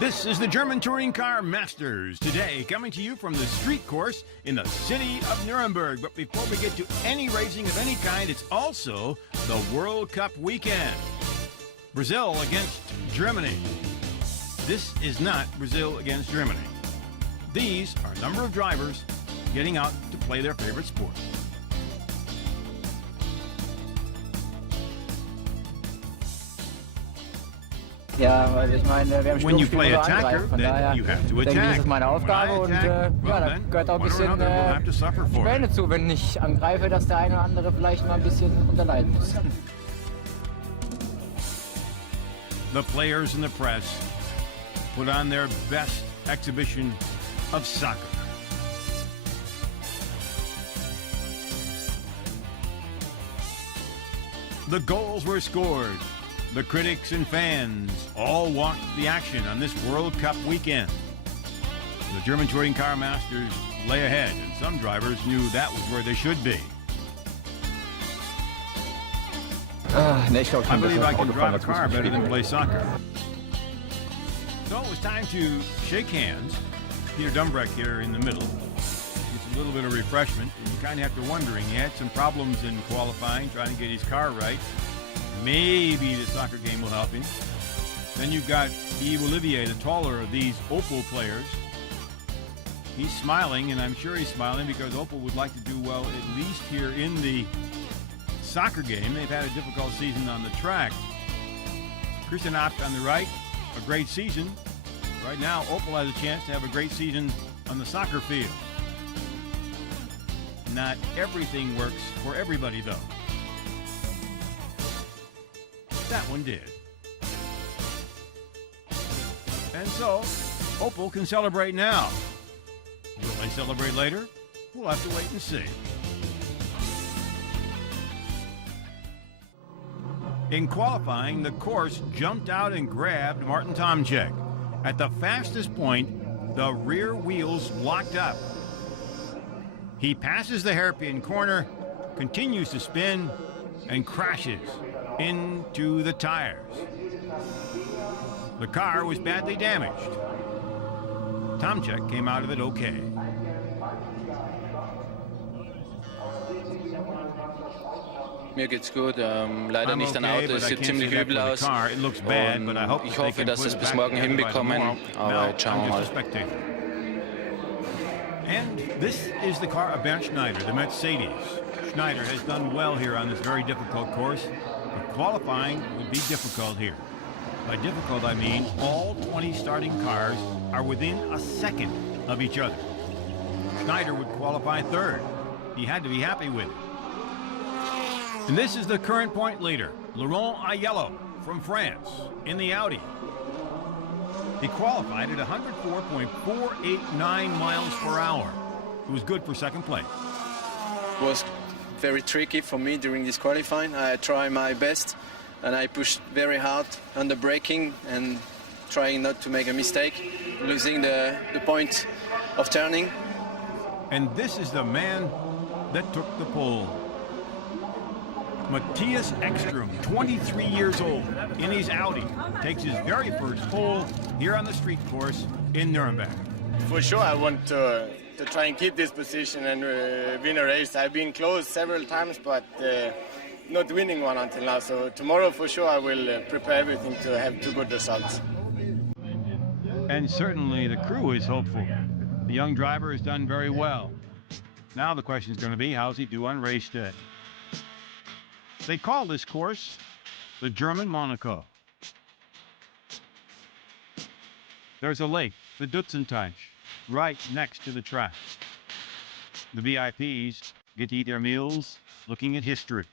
This is the German Touring Car Masters, today coming to you from the street course in the city of Nuremberg. But before we get to any racing of any kind, it's also the World Cup weekend. Brazil against Germany. This is not Brazil against Germany. These are a number of drivers getting out to play their favorite sport. Ja, weil ich meine, wir haben Sturmspiel nur angreifen, von daher denke ich, das ist meine Aufgabe und ja, da gehört auch ein bisschen Späne zu, wenn ich angreife, dass der eine oder andere vielleicht mal ein bisschen unterleiden muss. The players and the press put on their best exhibition of soccer. The goals were scored. The critics and fans all watched the action on this World Cup weekend. The German Touring Car Masters lay ahead, and some drivers knew that was where they should be. I believe I can drive a car better than play soccer. So it was time to shake hands. Peter Dumbreck here in the middle. It's a little bit of refreshment. And you kind of have to wondering, he had some problems in qualifying, trying to get his car right. Maybe the soccer game will help him. Then you've got Yves Olivier, the taller of these Opel players. He's smiling, and I'm sure he's smiling because Opel would like to do well at least here in the soccer game. They've had a difficult season on the track. Christian Abt on the right, a great season. Right now, Opel has a chance to have a great season on the soccer field. Not everything works for everybody, though. That one did. And so, Opel can celebrate now. Will they celebrate later? We'll have to wait and see. In qualifying, the course jumped out and grabbed Martin Tomczyk. At the fastest point, the rear wheels locked up. He passes the hairpin corner, continues to spin, and crashes into the tires. The car was badly damaged. Tomczyk came out of it okay. Mir geht's gut, leider nicht an Auto, es sieht ziemlich übel aus und ich hoffe, dass sie es bis morgen hinbekommen, aber jetzt schauen wir mal. And this is the car of Bernd Schneider, the Mercedes. Schneider has done well here on this very difficult course, but qualifying would be difficult here. By difficult, I mean all 20 starting cars are within a second of each other. Schneider would qualify third. He had to be happy with it. And this is the current point leader, Laurent Aiello from France in the Audi. He qualified at 104.489 miles per hour. It was good for second place. It was very tricky for me during this qualifying. I tried my best and I pushed very hard on the braking and trying not to make a mistake, losing the point of turning. And this is the man that took the pole. Matthias Ekstrom, 23 years old, in his Audi, takes his very first pole here on the street course in Nuremberg. For sure, I want to try and keep this position and win a race. I've been close several times, but not winning one until now. So tomorrow, for sure, I will prepare everything to have two good results. And certainly the crew is hopeful. The young driver has done very well. Now the question is going to be, how's he do on race day? They call this course the German Monaco. There's a lake, the Dutzenteich, right next to the track. The VIPs get to eat their meals looking at history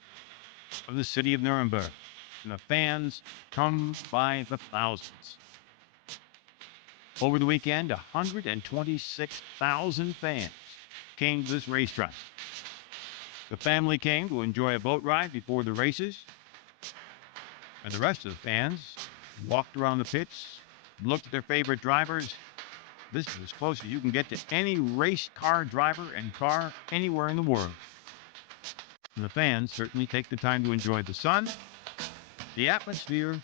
of the city of Nuremberg, and the fans come by the thousands. Over the weekend, 126,000 fans came to this racetrack. The family came to enjoy a boat ride before the races, and the rest of the fans walked around the pits, looked at their favorite drivers, This is as close as you can get to any race car driver and car anywhere in the world. And the fans certainly take the time to enjoy the sun, the atmosphere,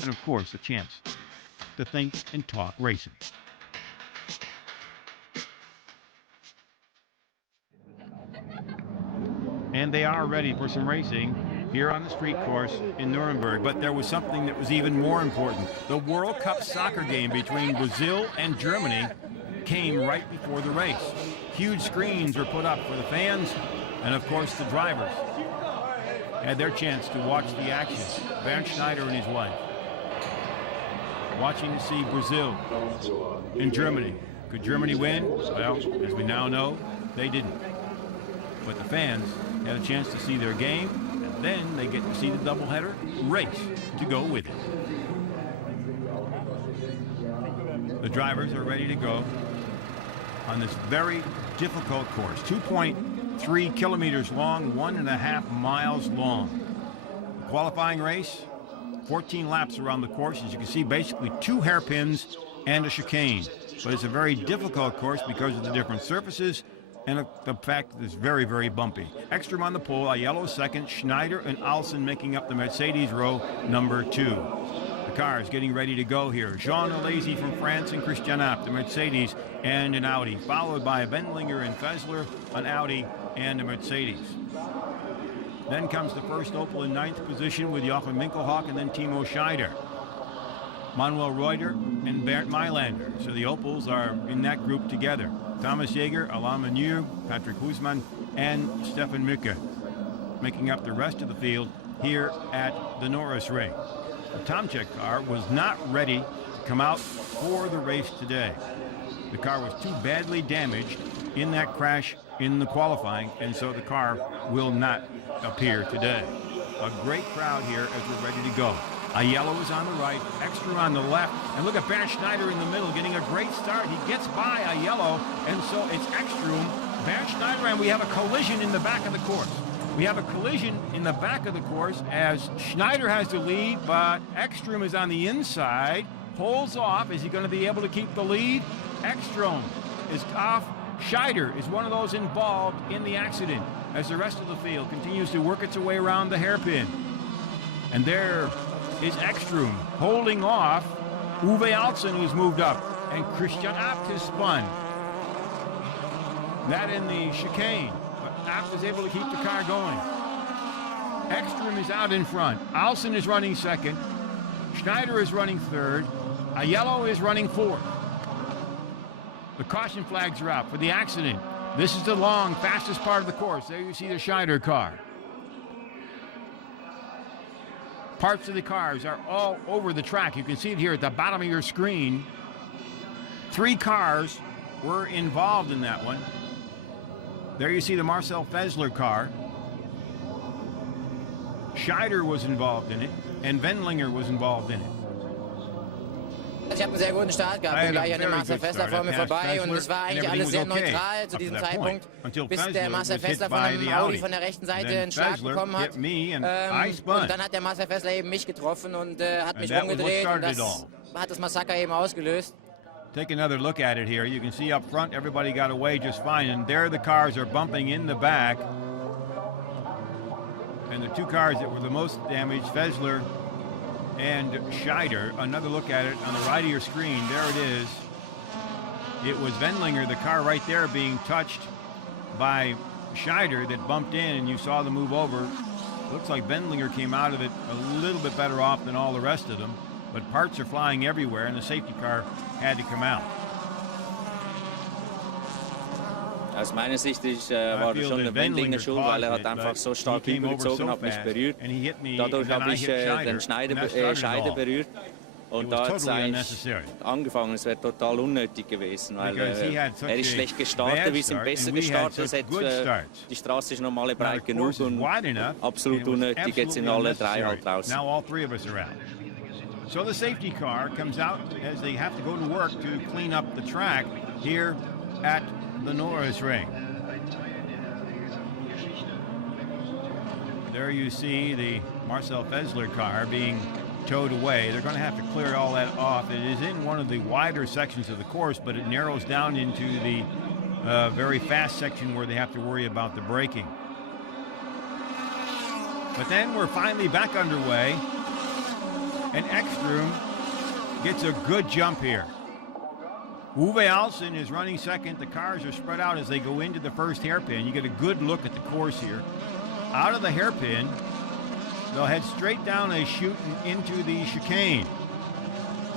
and of course a chance to think and talk racing. And they are ready for some racing here on the street course in Nuremberg. But there was something that was even more important. The World Cup soccer game between Brazil and Germany came right before the race. Huge screens were put up for the fans and, of course, the drivers had their chance to watch the action. Bernd Schneider and his wife watching to see Brazil and Germany. Could Germany win? Well, as we now know, they didn't. But the fans had a chance to see their game, and then they get to see the doubleheader race to go with it. The drivers are ready to go on this very difficult course. 2.3 kilometers long, 1.5 miles long. The qualifying race, 14 laps around the course. As you can see, basically 2 hairpins and a chicane. But it's a very difficult course because of the different surfaces and the fact that it's very, very bumpy. Ekstrom on the pole, Aiello second, Schneider and Alsen making up the Mercedes row number 2. The cars getting ready to go here. Jean Alesi from France and Christian Abt, the Mercedes and an Audi, followed by Wendlinger and Fessler, an Audi and a Mercedes. Then comes the first Opel in 9th position with Jochen Winkelhock and then Timo Scheider. Manuel Reuter and Bernd Mailander. So the Opels are in that group together. Thomas Jaeger, Alain Menu, Patrick Husmann, and Stefan Mücke making up the rest of the field here at the Norisring. The Tomczyk car was not ready to come out for the race today. The car was too badly damaged in that crash in the qualifying, and so the car will not appear today. A great crowd here as we're ready to go. Aiello is on the right, Ekstrom on the left, and look at Bernd Schneider in the middle getting a great start. He gets by Aiello, and so it's Ekstrom, Bernd Schneider, and we have a collision in the back of the course. We have a collision in the back of the course as Schneider has the lead, but Ekstrom is on the inside, pulls off. Is he going to be able to keep the lead? Ekstrom is off. Scheider is one of those involved in the accident as the rest of the field continues to work its way around the hairpin. And there is Ekstrom holding off Uwe Alsen, who's moved up, and Christian Abt has spun. That in the chicane, but Abt is able to keep the car going. Ekstrom is out in front. Alsen is running second. Schneider is running third. Aiello is running fourth. The caution flags are out for the accident. This is the long, fastest part of the course. There you see the Scheider car. Parts of the cars are all over the track. You can see it here at the bottom of your screen. 3 cars were involved in that one. There you see the Marcel Fessler car. Scheider was involved in it, and Wendlinger was involved in it. Ich habe einen sehr guten Start gehabt, bin gleich an dem Marcel Fessler vor mir vorbei und es war eigentlich alles sehr neutral zu diesem Zeitpunkt, bis der Marcel Fessler von einem Audi von der rechten Seite einen Schlag bekommen hat. Und dann hat der Marcel Fessler eben mich getroffen und hat mich umgedreht und das hat das Massaker eben ausgelöst. Take another look at it here. You can see up front everybody got away just fine, and there the cars are bumping in the back. And the 2 cars that were the most damaged, Fessler and Scheider. Another look at it on the right of your screen. There it is. It was Wendlinger, the car right there, being touched by Scheider that bumped in, and you saw them move over. Looks like Wendlinger came out of it a little bit better off than all the rest of them, but parts are flying everywhere, and the safety car had to come out. Aus meiner Sicht war das schon der Wendlinger schuld, weil hat einfach so stark übergezogen, hat mich berührt. Dadurch habe ich den Scheider berührt. Und da hat es eigentlich angefangen, es wäre total unnötig gewesen, weil ist schlecht gestartet, wir sind besser gestartet, die Straße ist normale breit genug und absolut unnötig, jetzt sind alle 3 halt draußen. So the safety car comes out as they have to go to work to clean up the track here at the Norisring. There you see the Marcel Fessler car being towed away. They're going to have to clear all that off. It is in one of the wider sections of the course, but it narrows down into the very fast section where they have to worry about the braking. But then we're finally back underway, and Ekstrom gets a good jump here. Uwe Alsen is running second. The cars are spread out as they go into the first hairpin. You get a good look at the course here. Out of the hairpin, they'll head straight down a chute and into the chicane.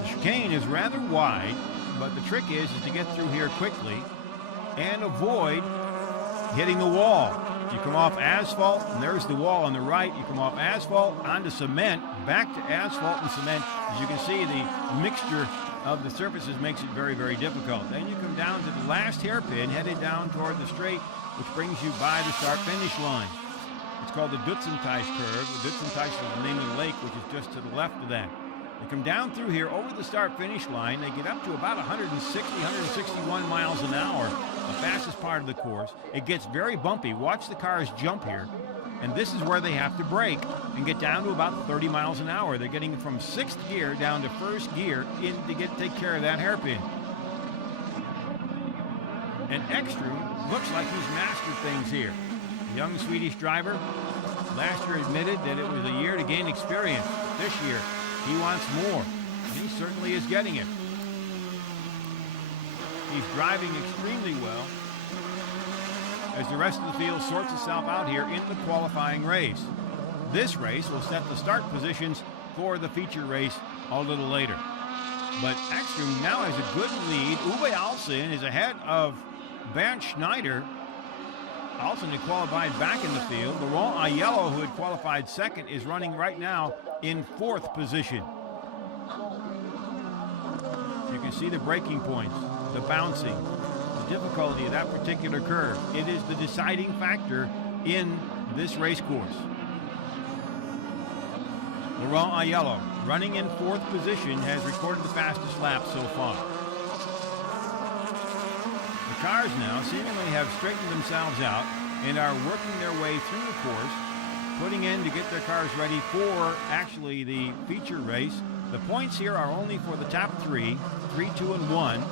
The chicane is rather wide, but the trick is to get through here quickly and avoid hitting the wall. You come off asphalt, and there's the wall on the right. You come off asphalt onto cement, back to asphalt and cement. As you can see, the mixture of the surfaces makes it very, very difficult. Then you come down to the last hairpin, headed down toward the straight, which brings you by the start-finish line. It's called the Dutzenteich curve. The Dutzenteich is the name of the lake, which is just to the left of that. They come down through here over the start-finish line. They get up to about 160, 161 miles an hour, the fastest part of the course. It gets very bumpy. Watch the cars jump here. And this is where they have to brake and get down to about 30 miles an hour. They're getting from sixth gear down to first gear to take care of that hairpin. And Ekstrom looks like he's mastered things here. The young Swedish driver last year admitted that it was a year to gain experience. This year, he wants more, and he certainly is getting it. He's driving extremely well as the rest of the field sorts itself out here in the qualifying race. This race will set the start positions for the feature race a little later. But Ekstrom now has a good lead. Uwe Alsen is ahead of Bernd Schneider. Alsen had qualified back in the field. Laurent Aiello, who had qualified second, is running right now in fourth position. You can see the braking points, the bouncing, the difficulty of that particular curve. It is the deciding factor in this race course. Laurent Aiello, running in fourth position, has recorded the fastest lap so far. The cars now seemingly have straightened themselves out and are working their way through the course, putting in to get their cars ready for actually the feature race. The points here are only for the top 3, 2, and 1.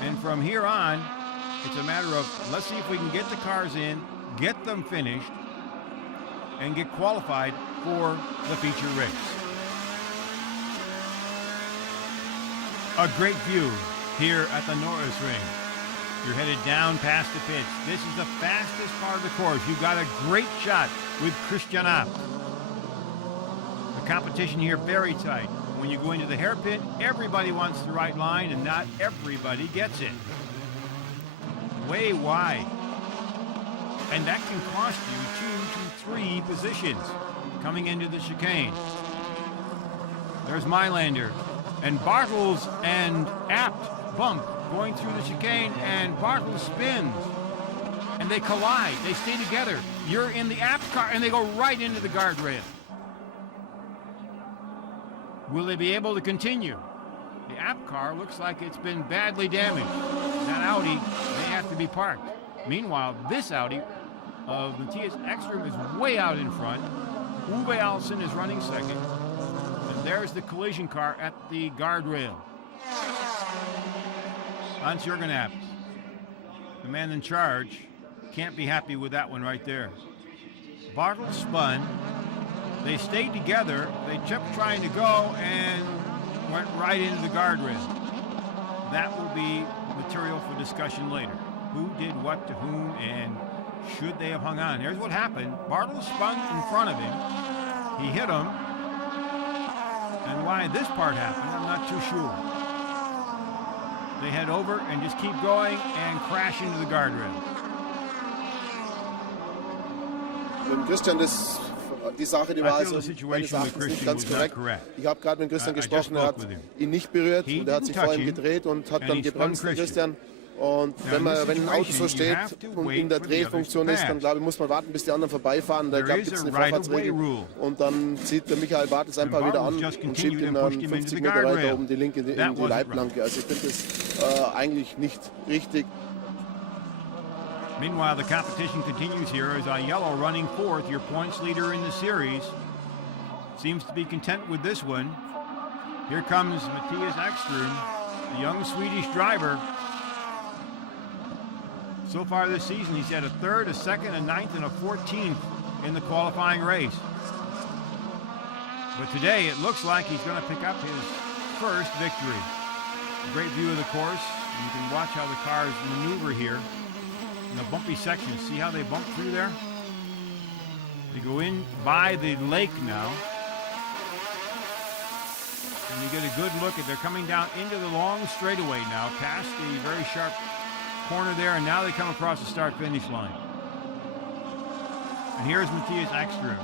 And from here on, it's a matter of let's see if we can get the cars in, get them finished, and get qualified for the feature race. A great view here at the Norisring. You're headed down past the pits. This is the fastest part of the course. You've got a great shot with Christian Abt. The competition here very tight. When you go into the hairpin, everybody wants the right line, and not everybody gets it. Way wide. And that can cost you 2 to 3 positions coming into the chicane. There's Mailander, and Bartels and Abt bump going through the chicane, and Bartels spins, and they collide. They stay together. You're in the Abt car, and they go right into the guardrail. Will they be able to continue? The Abt car looks like it's been badly damaged. That Audi may have to be parked. Meanwhile, this Audi of Matthias Ekstrom is way out in front. Uwe Alsen is running second. And there's the collision car at the guardrail. Hans-Jürgen Abt, the man in charge, can't be happy with that one right there. Bartels spun. They stayed together. They kept trying to go and went right into the guardrail. That will be material for discussion later. Who did what to whom, and should they have hung on? Here's what happened. Bartels spun in front of him. He hit him. And why this part happened, I'm not too sure. They head over and just keep going and crash into the guardrail. Christian, die Sache, die war also meines Erachtens nicht ganz korrekt. Ich habe gerade mit Christian gesprochen, er hat ihn nicht berührt und er hat sich vor ihm gedreht und hat dann gebremst, Christian. Und wenn ein Auto so steht und in der Drehfunktion ist, dann glaube ich, muss man warten, bis die anderen vorbeifahren. Da gibt es eine Vorfahrtsregel. Und dann zieht der Michael Bartels einfach wieder an und schiebt ihn dann 50 Meter weiter oben die linke in die Leitplanke. Also ich finde das eigentlich nicht richtig. Meanwhile, the competition continues here as Aiello running fourth, your points leader in the series. seems to be content with this one. Here comes Matthias Ekström, the young Swedish driver. So far this season, he's had a 3rd, a 2nd, a 9th, and a 14th in the qualifying race. But today, it looks like he's going to pick up his first victory. A great view of the course. You can watch how the cars maneuver here in the bumpy sections. See how they bump through there? They go in by the lake now. And you get a good look at, they're coming down into the long straightaway now, past the very sharp corner there, and now they come across the start-finish line. And here's Matthias Ekström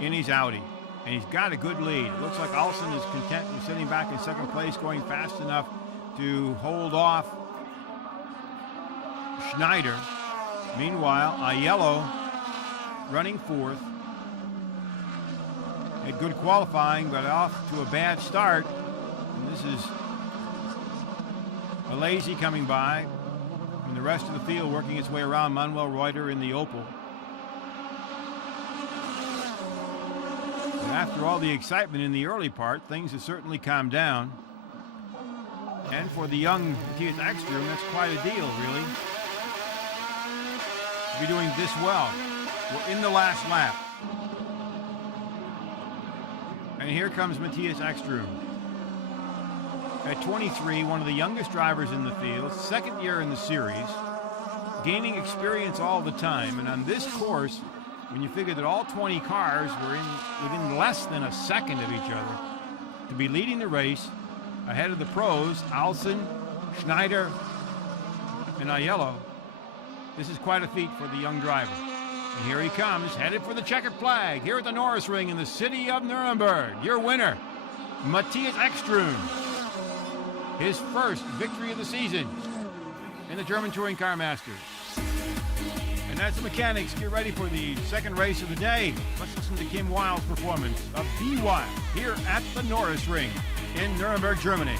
in his Audi, and he's got a good lead. It looks like Alsen is content with sitting back in 2nd place, going fast enough to hold off Schneider. Meanwhile, Aiello running 4th. Had good qualifying, but off to a bad start. And this is Malaysia coming by, and the rest of the field working its way around Manuel Reuter in the Opel. And after all the excitement in the early part, things have certainly calmed down. And for the young Matthias Ekström, that's quite a deal, really, to be doing this well. We're in the last lap. And here comes Matthias Ekström. At 23, one of the youngest drivers in the field, 2nd year in the series, gaining experience all the time. And on this course, when you figure that all 20 cars were within less than a second of each other, to be leading the race ahead of the pros, Alsen, Schneider, and Aiello, this is quite a feat for the young driver. And here he comes, headed for the checkered flag, here at the Norisring in the city of Nuremberg. Your winner, Matthias Ekström. His first victory of the season in the German Touring Car Masters. And as the mechanics get ready for the second race of the day, let's listen to Kim Wilde's performance of Be Wild here at the Norisring in Nuremberg, Germany.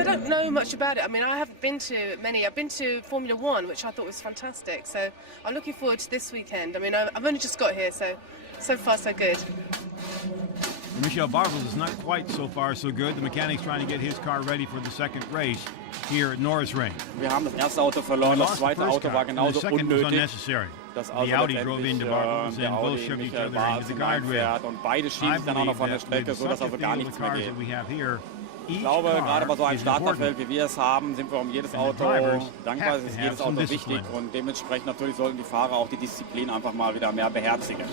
So I don't know much about it. I mean, I haven't been to many. I've been to Formula One, which I thought was fantastic. So I'm looking forward to this weekend. I mean, I've only just got here, so far so good. Michel Bartels is not quite so far so good. The mechanic's trying to get his car ready for the second race here at Norisring. Wir haben das erste Auto verloren, das zweite Auto war genauso unnötig. Das Auto letztendlich der Audi Michael Bartels fährt und beide schieben dann auch noch von der Strecke, so dass also gar nichts mehr geht. Ich glaube, gerade bei so einem Starterfeld, wie wir es haben, sind wir um jedes Auto dankbar, es ist jedes Auto wichtig und dementsprechend natürlich sollten die Fahrer auch die Disziplin einfach mal wieder mehr beherzigen.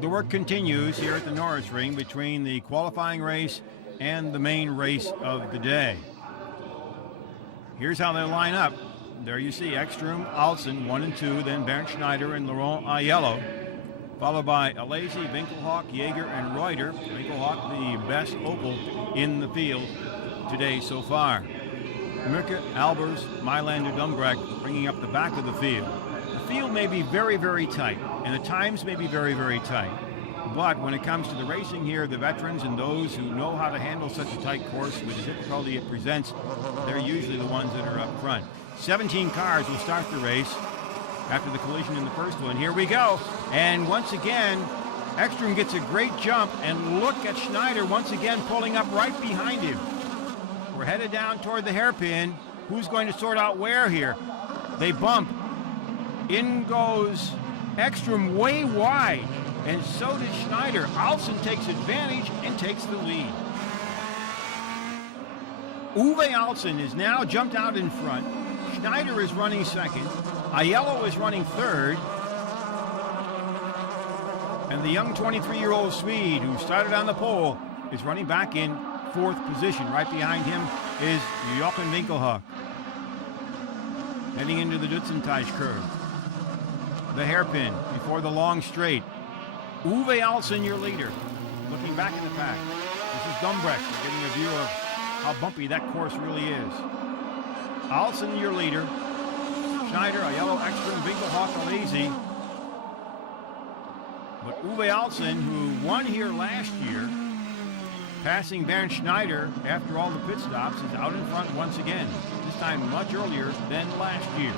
The work continues here at the Norisring between the qualifying race and the main race of the day. Here's how they line up. There you see Ekstrom, Alsen, 1 and 2, then Bernd Schneider and Laurent Aiello, followed by Alesi, Winkelhock, Jaeger, and Reuter. Winkelhock, the best Opel in the field today so far. Mirke, Albers, Mailander, Dumbrecht bringing up the back of the field. The field may be very, very tight, and the times may be very, very tight. But when it comes to the racing here, the veterans and those who know how to handle such a tight course with the difficulty it presents, they're usually the ones that are up front. 17 cars will start the race after the collision in the first one. Here we go. And once again, Ekstrom gets a great jump, and look at Schneider once again pulling up right behind him. We're headed down toward the hairpin. Who's going to sort out where here? They bump. In goes Ekstrom way wide, and so does Schneider. Alsen takes advantage and takes the lead. Uwe Alsen is now jumped out in front. Schneider is running second. Aiello is running third. And the young 23-year-old Swede who started on the pole is running back in fourth position. Right behind him is Jochen Winkelhock, heading into the Dutzenteich curve. The hairpin before the long straight. Uwe Alsen, your leader, looking back in the pack. This is Dumbrecht getting a view of how bumpy that course really is. Alsen, your leader. Schneider, Aiello, Ekstrom, Winkelhock, Alesi. But Uwe Alsen, who won here last year, passing Bernd Schneider after all the pit stops, is out in front once again. This time much earlier than last year.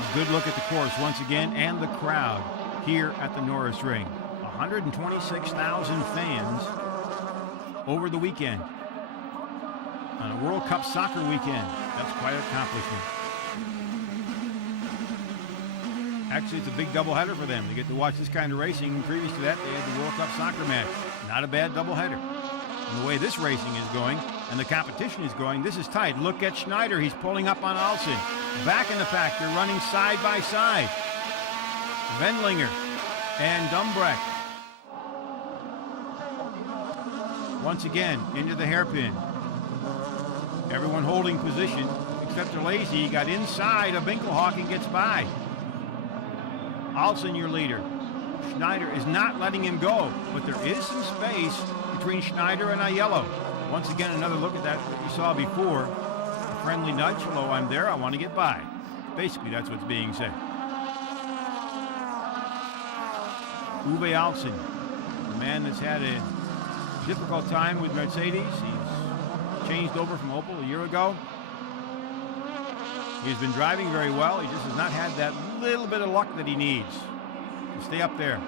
A good look at the course once again and the crowd here at the Norisring. 126,000 fans over the weekend on a World Cup soccer weekend. That's quite an accomplishment. Actually, it's a big doubleheader for them. They get to watch this kind of racing. Previous to that, they had the World Cup soccer match. Not a bad doubleheader. And the way this racing is going and the competition is going, this is tight. Look at Schneider. He's pulling up on Alsen. Back in the pack, they're running side by side. Wendlinger and Dumbrecht. Once again, into the hairpin. Everyone holding position, except Alesi got inside of Winkelhock and gets by. Alsen, your leader. Schneider is not letting him go, but there is some space between Schneider and Aiello. Once again, another look at that you saw before. A friendly nudge. Hello, I'm there. I want to get by. Basically, that's what's being said. Uwe Alsen, a man that's had a difficult time with Mercedes. He's changed over from Opel a year ago. He's been driving very well. He just has not had that little bit of luck that he needs to stay up there.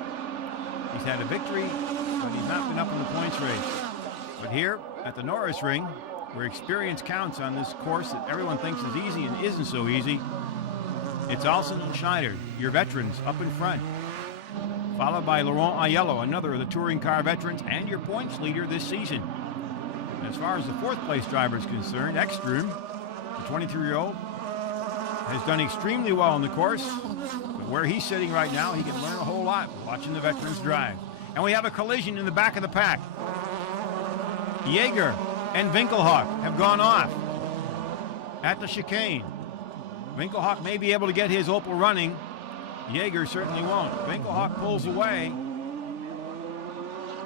He's had a victory, but he's not been up in the points race. But here at the Norisring, where experience counts on this course that everyone thinks is easy and isn't so easy, it's Alsen and Schneider, your veterans, up in front, followed by Laurent Aiello, another of the touring car veterans and your points leader this season. And as far as the fourth place driver is concerned, Ekstrom, the 23-year-old, has done extremely well on the course, but where he's sitting right now, he can learn a whole lot watching the veterans drive. And we have a collision in the back of the pack. Jaeger and Winkelhock have gone off at the chicane. Winkelhock may be able to get his Opel running. Jaeger certainly won't. Winkelhock pulls away.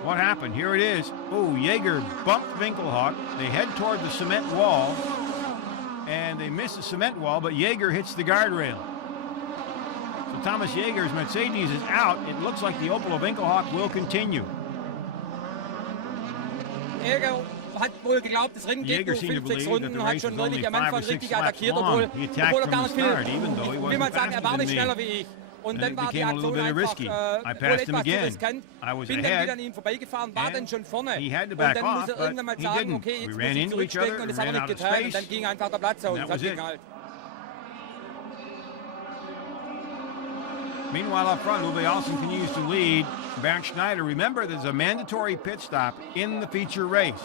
What happened? Here it is. Oh, Jaeger bumped Winkelhock. They head toward the cement wall, and they miss the cement wall, but Jaeger hits the guardrail. So Thomas Jaeger's Mercedes is out. It looks like the Opel of Winkelhock will continue. Jäger hat wohl geglaubt, das Rennen geht nur 5, 6 Runden, hat schon wirklich am Anfang richtig attackiert, obwohl er gar nicht viel, ich will mal sagen, er war nicht schneller wie ich. Und dann war die Aktion einfach wohl etwas zu riskant. Bin dann wieder an ihm vorbeigefahren, war dann schon vorne. Und dann muss er irgendwann mal sagen, okay, jetzt muss ich zurückstecken, und das hat er nicht getan. Und dann ging einfach der Platz aus. Das hat geknallt. Meanwhile, up front, Uwe Alsen continues to lead Bernd Schneider. Remember, there's a mandatory pit stop in the feature race.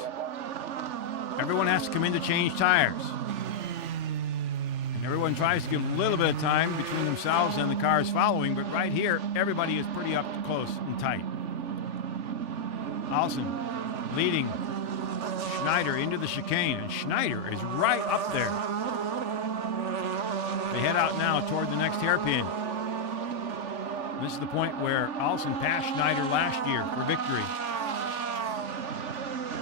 Everyone has to come in to change tires. And everyone tries to give a little bit of time between themselves and the cars following, but right here, everybody is pretty up close and tight. Alsen leading Schneider into the chicane, and Schneider is right up there. They head out now toward the next hairpin. This is the point where Alsen passed Schneider last year for victory.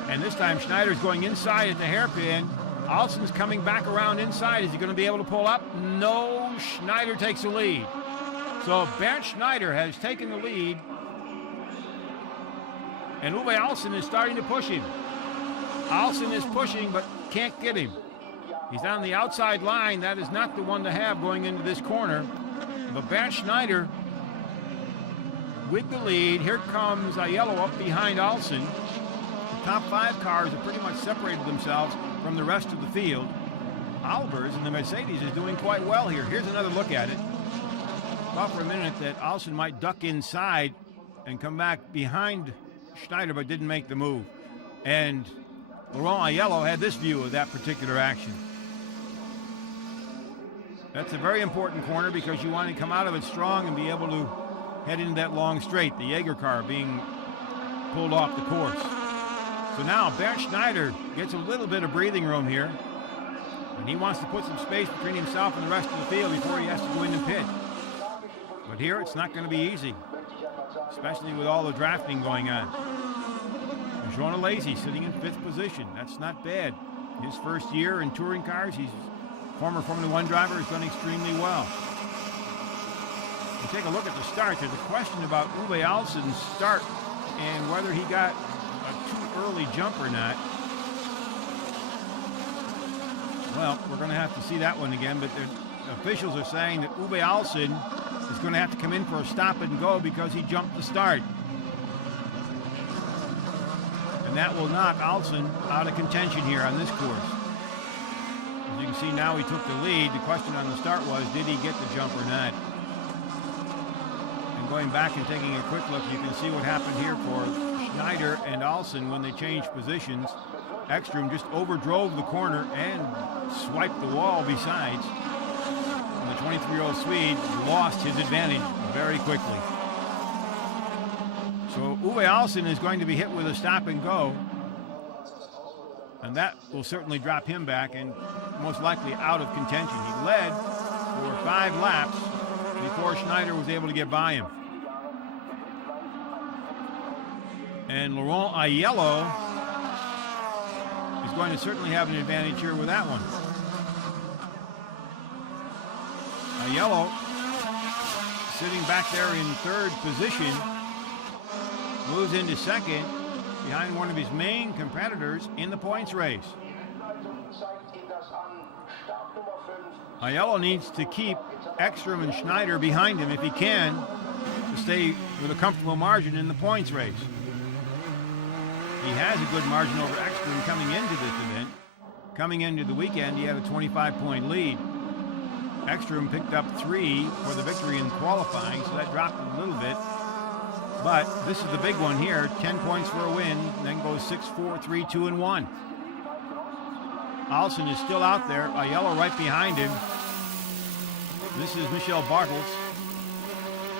And this time Schneider's going inside at the hairpin. Alsen's coming back around inside. Is he going to be able to pull up? No, Schneider takes the lead. So Bernd Schneider has taken the lead. And Uwe Alsen is starting to push him. Alsen is pushing but can't get him. He's on the outside line. That is not the one to have going into this corner. But Bernd Schneider with the lead. Here comes Aiello up behind Alsen. The top 5 cars have pretty much separated themselves from the rest of the field. Albers and the Mercedes is doing quite well here. Here's another look at it. Thought for a minute that Alsen might duck inside and come back behind Schneider, but didn't make the move. And Laurent Aiello had this view of that particular action. That's a very important corner because you want to come out of it strong and be able to head into that long straight, the Jaeger car being pulled off the course. So now Bernd Schneider gets a little bit of breathing room here, and he wants to put some space between himself and the rest of the field before he has to go into pit. But here it's not going to be easy, especially with all the drafting going on. Jean Alesi sitting in 5th position. That's not bad. His first year in touring cars, he's former Formula 1 driver, has done extremely well. Take a look at the start. There's a question about Uwe Alsen's start and whether he got a too early jump or not. Well, we're going to have to see that one again, but the officials are saying that Uwe Alsen is going to have to come in for a stop and go because he jumped the start. And that will knock Alsen out of contention here on this course. As you can see now, he took the lead. The question on the start was, did he get the jump or not? Going back and taking a quick look, you can see what happened here for Schneider and Alsen when they changed positions. Ekstrom just overdrove the corner and swiped the wall besides. And the 23-year-old Swede lost his advantage very quickly. So Uwe Alsen is going to be hit with a stop and go. And that will certainly drop him back and most likely out of contention. He led for 5 laps before Schneider was able to get by him. And Laurent Aiello is going to certainly have an advantage here with that one. Aiello sitting back there in 3rd position, moves into 2nd behind one of his main competitors in the points race. Aiello needs to keep Ekstrom and Schneider behind him if he can to stay with a comfortable margin in the points race. He has a good margin over Ekstrom coming into this event. Coming into the weekend, he had a 25-point lead. Ekstrom picked up 3 for the victory in qualifying, so that dropped a little bit. But this is the big one here, 10 points for a win, then goes 6-4, 3-2, and 1. Alsen is still out there, Aiello right behind him. This is Michel Bartels.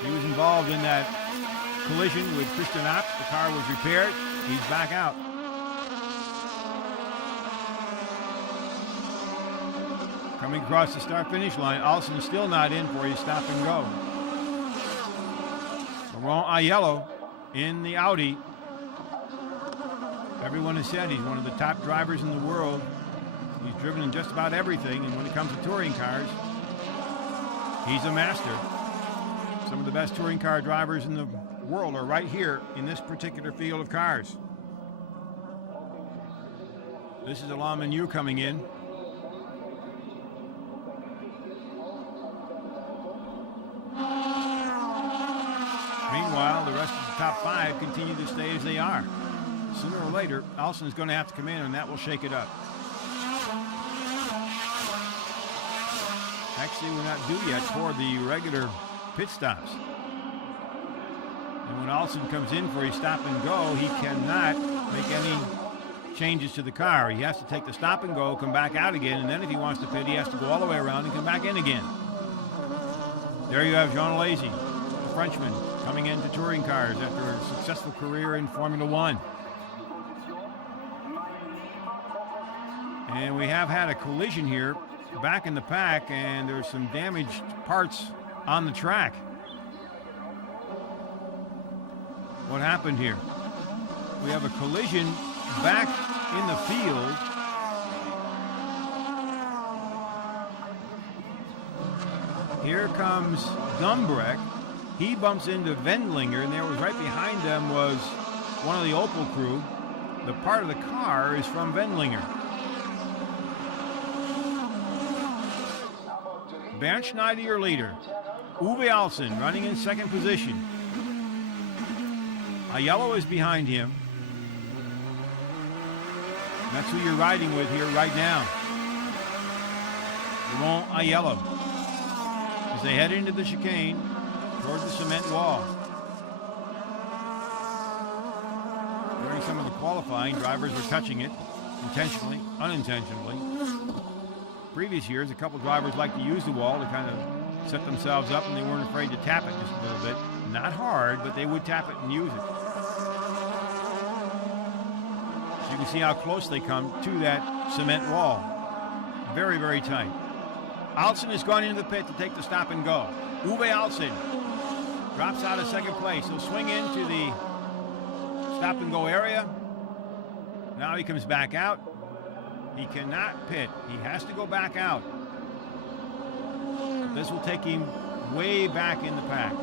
He was involved in that collision with Christian Opp. The car was repaired. He's back out. Coming across the start-finish line, Alsen still not in for his stop and go. Laurent Aiello in the Audi. Everyone has said he's one of the top drivers in the world. He's driven in just about everything, and when it comes to touring cars, he's a master. Some of the best touring car drivers in the world are right here in this particular field of cars. This is Alain Menu coming in. Meanwhile, the rest of the top 5 continue to stay as they are. Sooner or later, Alson is going to have to come in, and that will shake it up. Actually, we're not due yet for the regular pit stops. And when Alson comes in for his stop and go, he cannot make any changes to the car. He has to take the stop and go, come back out again, and then if he wants to pit, he has to go all the way around and come back in again. There you have Jean Alesi, the Frenchman, coming into touring cars after a successful career in Formula One. And we have had a collision here back in the pack, and there's some damaged parts on the track. What happened here? We have a collision back in the field. Here comes Dumbreck. He bumps into Wendlinger, and there was right behind them was one of the Opel crew. The part of the car is from Wendlinger. Bernd Schneider, your leader. Uwe Alson running in second position. Aiello is behind him. That's who you're riding with here right now. Laurent Aiello. As they head into the chicane toward the cement wall. During some of the qualifying, drivers were touching it intentionally, unintentionally. Previous years, a couple drivers like to use the wall to kind of set themselves up, and they weren't afraid to tap it just a little bit. Not hard, but they would tap it and use it. So you can see how close they come to that cement wall. Very, very tight. Alson has gone into the pit to take the stop and go. Uwe Alson drops out of second place. He'll swing into the stop and go area. Now he comes back out. He cannot pit. He has to go back out. This will take him way back in the pack.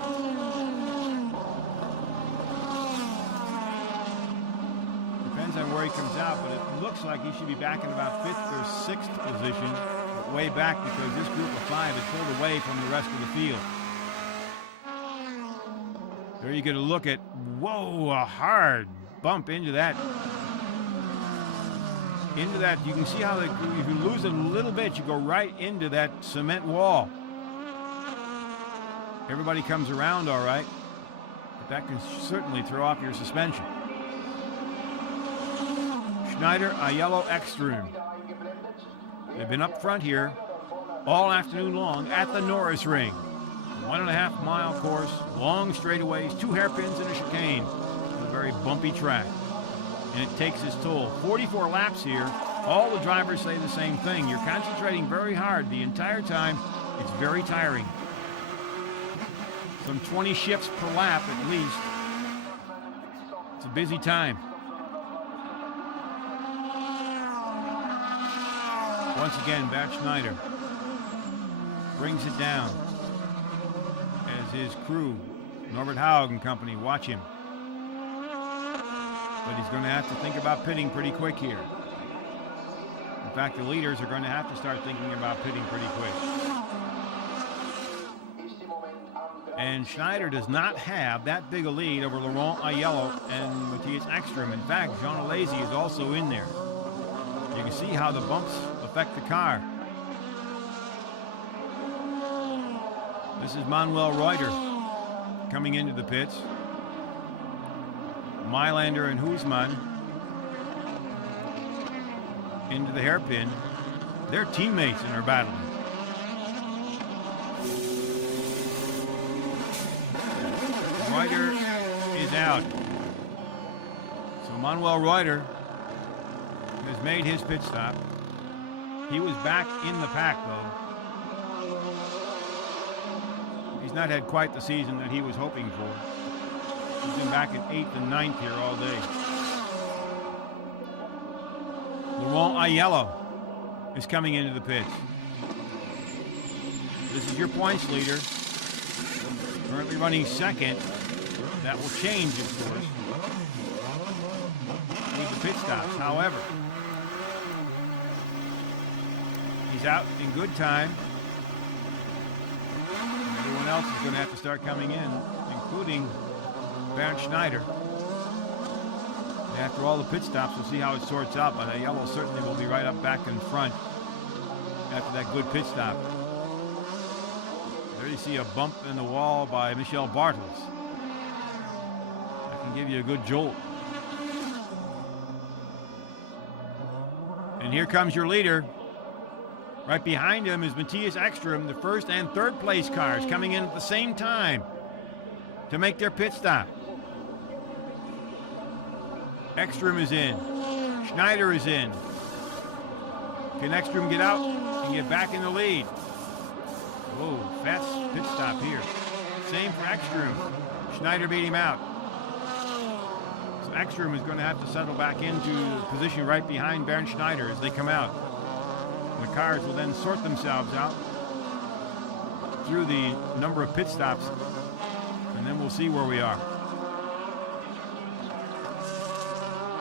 Depends on where he comes out, but it looks like he should be back in about 5th or 6th position, but way back because this group of 5 is pulled away from the rest of the field. There you get a look at, whoa, a hard bump into that. You can see how if you lose it a little bit, you go right into that cement wall. Everybody comes around all right, but that can certainly throw off your suspension. Schneider, Aiello, Ekstrom. They've been up front here all afternoon long at the Norisring. 1.5 mile course, long straightaways, 2 hairpins and a chicane. A very bumpy track. And it takes its toll. 44 laps here. All the drivers say the same thing. You're concentrating very hard the entire time. It's very tiring. Some 20 shifts per lap at least. It's a busy time. Once again, Bert Schneider brings it down as his crew, Norbert Haug and company, watch him. But he's going to have to think about pitting pretty quick here. In fact, the leaders are going to have to start thinking about pitting pretty quick. And Schneider does not have that big a lead over Laurent Aiello and Matthias Ekstrom. In fact, Jean Alesi is also in there. You can see how the bumps affect the car. This is Manuel Reuter coming into the pits. Mailander and Husmann into the hairpin. They're teammates and are battling. Reuter is out. So Manuel Reuter has made his pit stop. He was back in the pack though. He's not had quite the season that he was hoping for. He's been back at 8th and 9th here all day. Laurent Aiello is coming into the pits. This is your points leader. Currently running second. That will change, of course, with the pit stops. However, He's out in good time. Everyone else is going to have to start coming in, including Bernd Schneider. After all the pit stops, we'll see how it sorts out, but Aiello certainly will be right up back in front after that good pit stop. There you see a bump in the wall by Michel Bartels. That can give you a good jolt. And here comes your leader. Right behind him is Matthias Ekstrom, the first and third place cars coming in at the same time to make their pit stop. Ekstrom is in. Schneider is in. Can Ekstrom get out and get back in the lead? Whoa, fast pit stop here. Same for Ekstrom. Schneider beat him out. So Ekstrom is going to have to settle back into position right behind Bernd Schneider as they come out. The cars will then sort themselves out through the number of pit stops, and then we'll see where we are.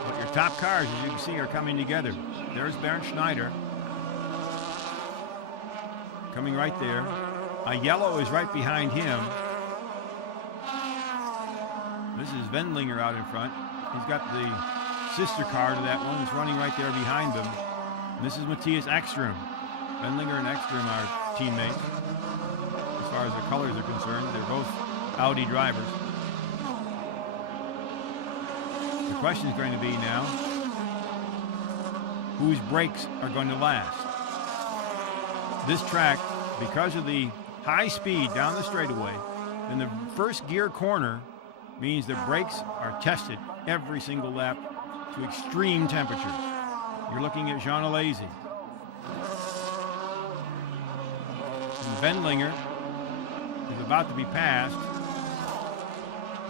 But your top cars, as you can see, are coming together. There's Bernd Schneider coming right there. Aiello is right behind him. This is Wendlinger out in front. He's got the sister car to that one that's running right there behind them. And this is Matthias Ekstrom. Wendlinger and Ekstrom are teammates. As far as the colors are concerned, they're both Audi drivers. The question is going to be now, whose brakes are going to last? This track, because of the high speed down the straightaway, in the first gear corner means the brakes are tested every single lap to extreme temperatures. You're looking at Jean Alesi. Wendlinger is about to be passed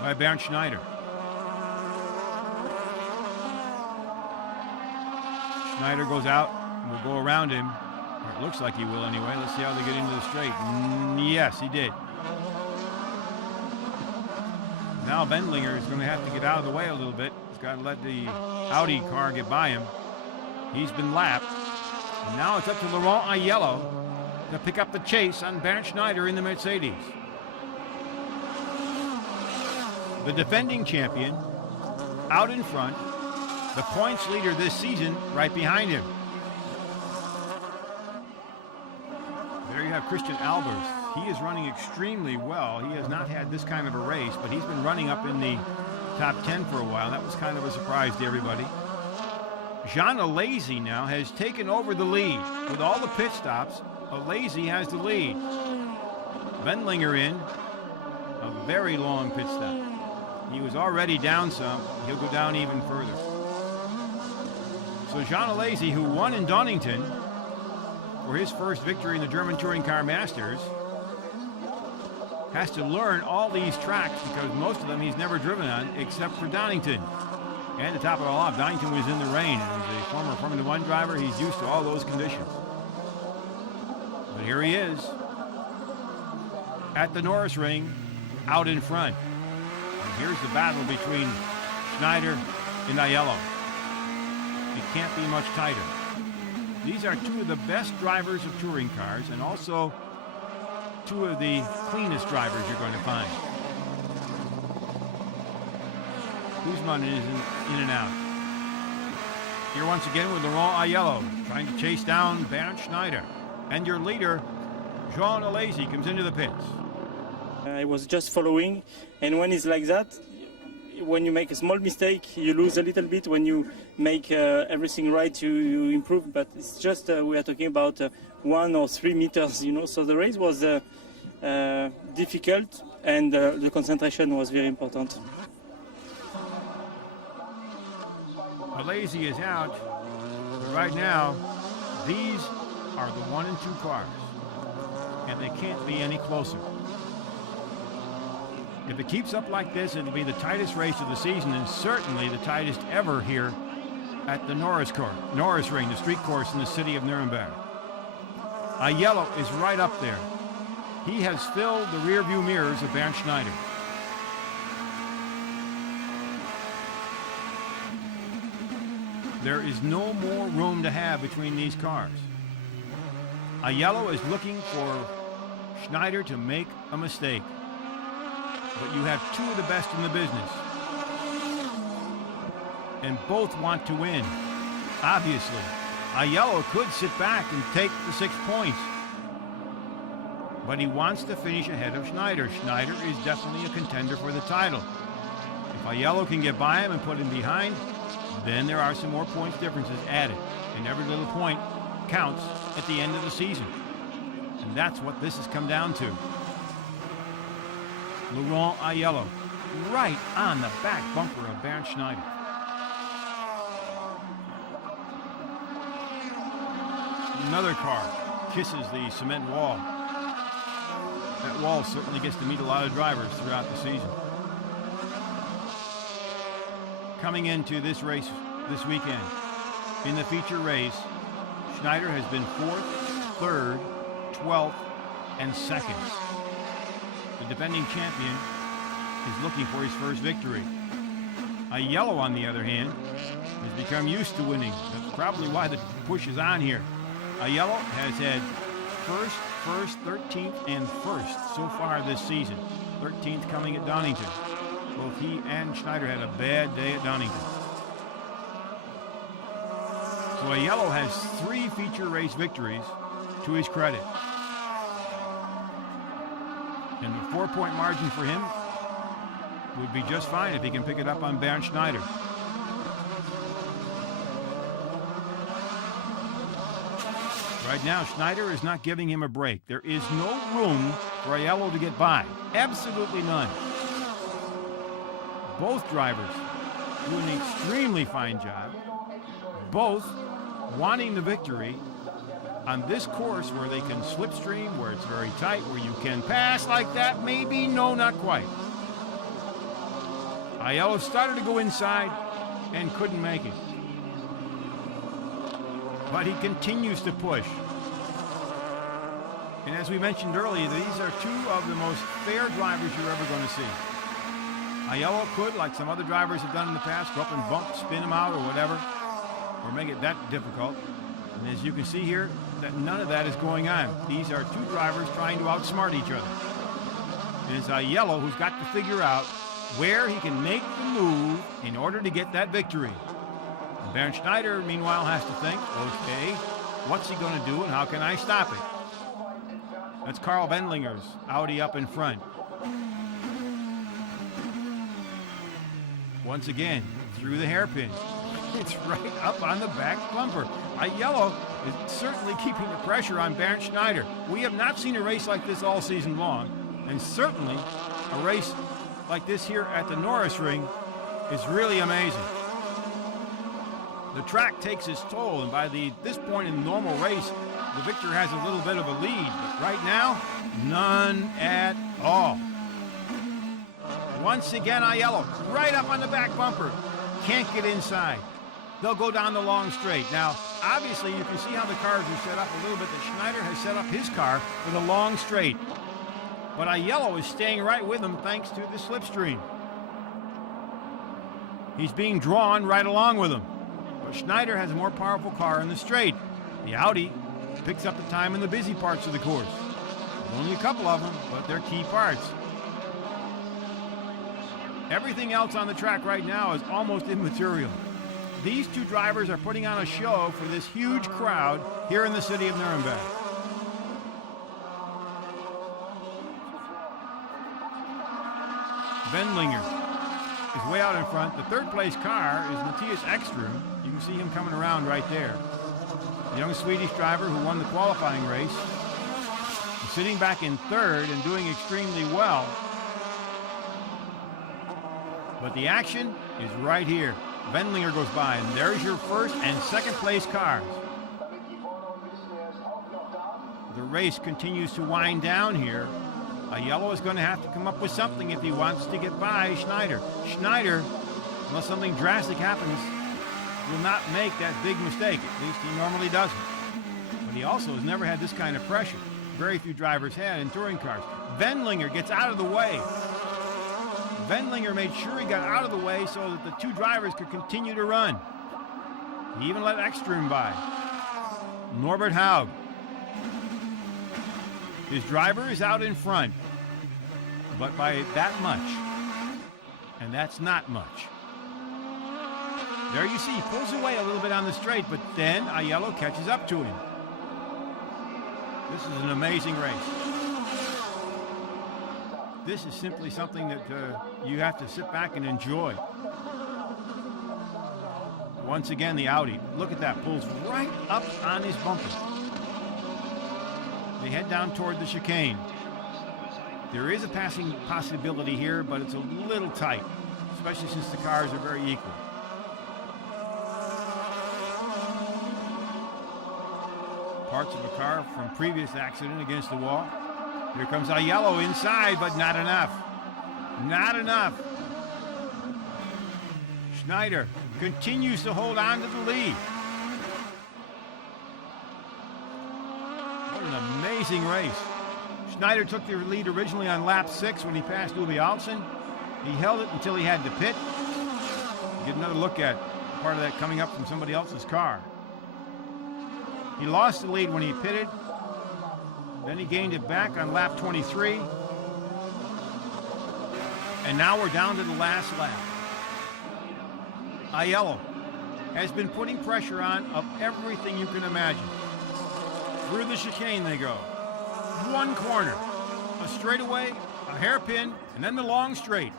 by Bernd Schneider. Schneider goes out and will go around him. Or it looks like he will anyway. Let's see how they get into the straight. Yes, he did. Now Wendlinger is going to have to get out of the way a little bit. He's got to let the Audi car get by him. He's been lapped. And now it's up to Laurent Aiello to pick up the chase on Bernd Schneider in the Mercedes. The defending champion out in front. The points leader this season right behind him. There you have Christian Albers. He is running extremely well. He has not had this kind of a race, but he's been running up in the top 10 for a while. That was kind of a surprise to everybody. Jean Alesi now has taken over the lead. With all the pit stops, Alesi has the lead. Wendlinger in, a very long pit stop. He was already down some. He'll go down even further. So Jean Alesi, who won in Donington for his first victory in the German Touring Car Masters, has to learn all these tracks because most of them he's never driven on except for Donington. And to top it all off, Donington was in the rain. And as a former Formula One driver, he's used to all those conditions. But here he is at the Norisring, out in front. And here's the battle between Schneider and Aiello. It can't be much tighter. These are two of the best drivers of touring cars and also two of the cleanest drivers you're going to find. Guzman is in and out. Here once again with Laurent Aiello trying to chase down Bernd Schneider. And your leader, Jean Alesi, comes into the pits. I was just following, and when it's like that, when you make a small mistake, you lose a little bit. When you make everything right, you improve. But it's just we are talking about 1 or 3 meters, you know. So the race was difficult, and the concentration was very important. Alesi is out, but right now, these are the 1 and 2 cars, and they can't be any closer. If it keeps up like this, it'll be the tightest race of the season and certainly the tightest ever here at the Norisring, the street course in the city of Nuremberg. Aiello is right up there. He has filled the rear view mirrors of Bernd Schneider. There is no more room to have between these cars. Aiello is looking for Schneider to make a mistake. But you have two of the best in the business. And both want to win, obviously. Aiello could sit back and take the 6 points. But he wants to finish ahead of Schneider. Schneider is definitely a contender for the title. If Aiello can get by him and put him behind, then there are some more points differences added. And every little point counts at the end of the season. And that's what this has come down to. Laurent Aiello, right on the back bumper of Bernd Schneider. Another car kisses the cement wall. That wall certainly gets to meet a lot of drivers throughout the season. Coming into this race this weekend, in the feature race, Schneider has been 4th, 3rd, 12th, and 2nd. The defending champion is looking for his first victory. Aiello, on the other hand, has become used to winning. That's probably why the push is on here. Aiello has had 1st, 13th, and 1st so far this season. 13th coming at Donington. Both he and Schneider had a bad day at Donington. So Aiello has 3 feature race victories to his credit. And the 4-point margin for him would be just fine if he can pick it up on Bernd Schneider. Right now, Schneider is not giving him a break. There is no room for Aiello to get by. Absolutely none. Both drivers do an extremely fine job. Both wanting the victory on this course where they can slipstream, where it's very tight, where you can pass like that. Maybe, no, not quite. Aiello started to go inside and couldn't make it. But he continues to push. And as we mentioned earlier, these are two of the most fair drivers you're ever going to see. Aiello could, like some other drivers have done in the past, go up and bump, spin him out or whatever, or make it that difficult. And as you can see here, that none of that is going on. These are two drivers trying to outsmart each other. And it's Aiello who's got to figure out where he can make the move in order to get that victory. And Bernd Schneider, meanwhile, has to think, okay, what's he going to do and how can I stop it? That's Carl Wendlinger's Audi up in front. Once again, through the hairpin. It's right up on the back bumper. Aiello is certainly keeping the pressure on Bernd Schneider. We have not seen a race like this all season long, and certainly a race like this here at the Norisring is really amazing. The track takes its toll, and by this point in the normal race, the victor has a little bit of a lead, but right now, none at all. Once again, Aiello, right up on the back bumper. Can't get inside. They'll go down the long straight. Now, obviously, you can see how the cars are set up a little bit. That Schneider has set up his car with a long straight. But Aiello is staying right with him thanks to the slipstream. He's being drawn right along with him. But Schneider has a more powerful car in the straight. The Audi picks up the time in the busy parts of the course. There's only a couple of them, but they're key parts. Everything else on the track right now is almost immaterial. These two drivers are putting on a show for this huge crowd here in the city of Nuremberg. Wendlinger is way out in front. The third place car is Matthias Ekström. You can see him coming around right there. The young Swedish driver who won the qualifying race is sitting back in third and doing extremely well. But the action is right here. Wendlinger goes by, and there's your first and second place cars. The race continues to wind down here. Aiello is going to have to come up with something if he wants to get by Schneider. Schneider, unless something drastic happens, will not make that big mistake. At least he normally doesn't. But he also has never had this kind of pressure. Very few drivers had in touring cars. Wendlinger gets out of the way. Wendlinger made sure he got out of the way so that the two drivers could continue to run. He even let Ekström by. Norbert Haug His driver is out in front, but by that much, and that's not much. There you see, he pulls away a little bit on the straight, but then Aiello catches up to him. This is an amazing race. This is simply something that you have to sit back and enjoy. Once again, the Audi. Look at that, pulls right up on his bumper. They head down toward the chicane. There is a passing possibility here, but it's a little tight, especially since the cars are very equal. Parts of a car from previous accident against the wall. Here comes Aiello inside, but not enough. Not enough. Schneider continues to hold on to the lead. What an amazing race. Schneider took the lead originally on lap 6 when he passed Uwe Alsen. He held it until he had to pit. Get another look at part of that coming up from somebody else's car. He lost the lead when he pitted. Then he gained it back on lap 23. And now we're down to the last lap. Aiello has been putting pressure on of everything you can imagine. Through the chicane they go. One corner, a straightaway, a hairpin, and then the long straight.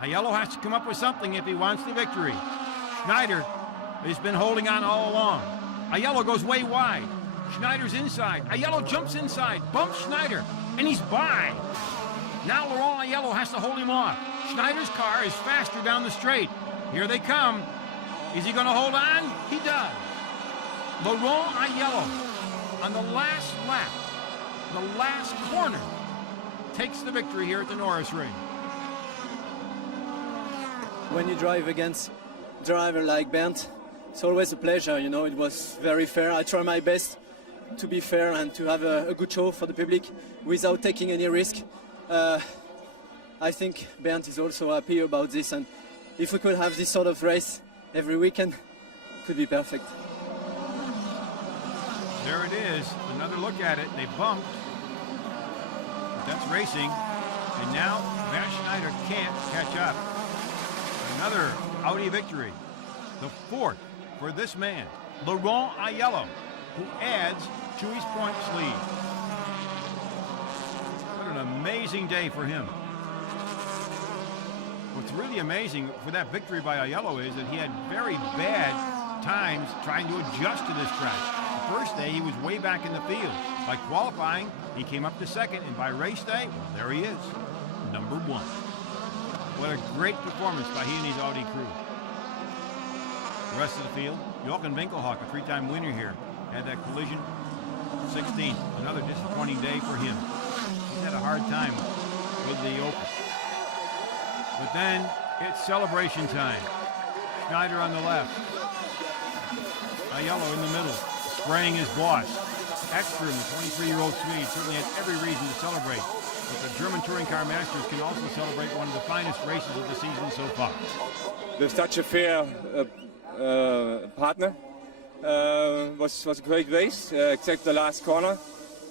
Aiello has to come up with something if he wants the victory. Schneider has been holding on all along. Aiello goes way wide. Schneider's inside. Aiello jumps inside, bumps Schneider, and he's by. Now Laurent Aiello has to hold him off. Schneider's car is faster down the straight. Here they come. Is he going to hold on? He does. Laurent Aiello, on the last lap, the last corner, takes the victory here at the Norisring. When you drive against a driver like Bernd, it's always a pleasure. You know, it was very fair. I try my best to be fair and to have a good show for the public without taking any risk. I think Bernd is also happy about this, and if we could have this sort of race every weekend, it could be perfect. There it is, another look at it. They bumped. But that's racing, and now Bernd Schneider can't catch up. Another Audi victory, the 4th for this man, Laurent Aiello, who adds to his points lead. What an amazing day for him. What's really amazing for that victory by Aiello is that he had very bad times trying to adjust to this track. The first day he was way back in the field. By qualifying, he came up to second, and by race day, well, there he is, number 1. What a great performance by he and his Audi crew. The rest of the field, Jochen Winkelhock, a 3-time winner here, had that collision 16th. Another disappointing day for him. He's had a hard time with the Opel. But then it's celebration time. Schneider on the left. Aiello in the middle, spraying his boss. Ekstrom, the 23-year-old Swede, certainly had every reason to celebrate. But the German Touring Car Masters can also celebrate one of the finest races of the season so far. With such a fair partner, was a great race, except the last corner.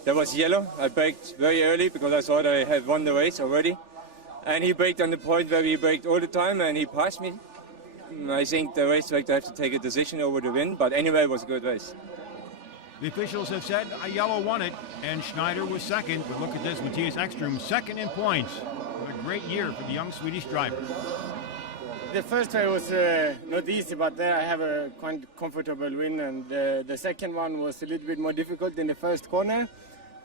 That was yellow. I braked very early because I thought I had won the race already. And he braked on the point where he braked all the time, and he passed me. I think the race director has to take a decision over the win, but anyway, it was a good race. The officials have said Aiello won it, and Schneider was second. But look at this, Matthias Ekstrom, second in points. What a great year for the young Swedish driver. The first try was not easy, but there I have a quite comfortable win, and the second one was a little bit more difficult in the first corner.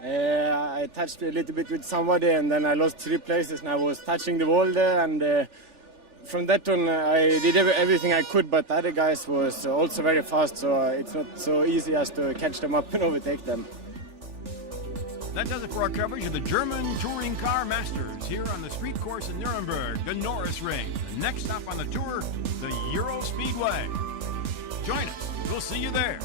I touched a little bit with somebody, and then I lost 3 places, and I was touching the wall there, and from that on I did everything I could, but the other guys was also very fast, so it's not so easy as to catch them up and overtake them. That does it for our coverage of the German Touring Car Masters here on the street course in Nuremberg, the Norisring. The next stop on the tour, the Euro Speedway. Join us. We'll see you there.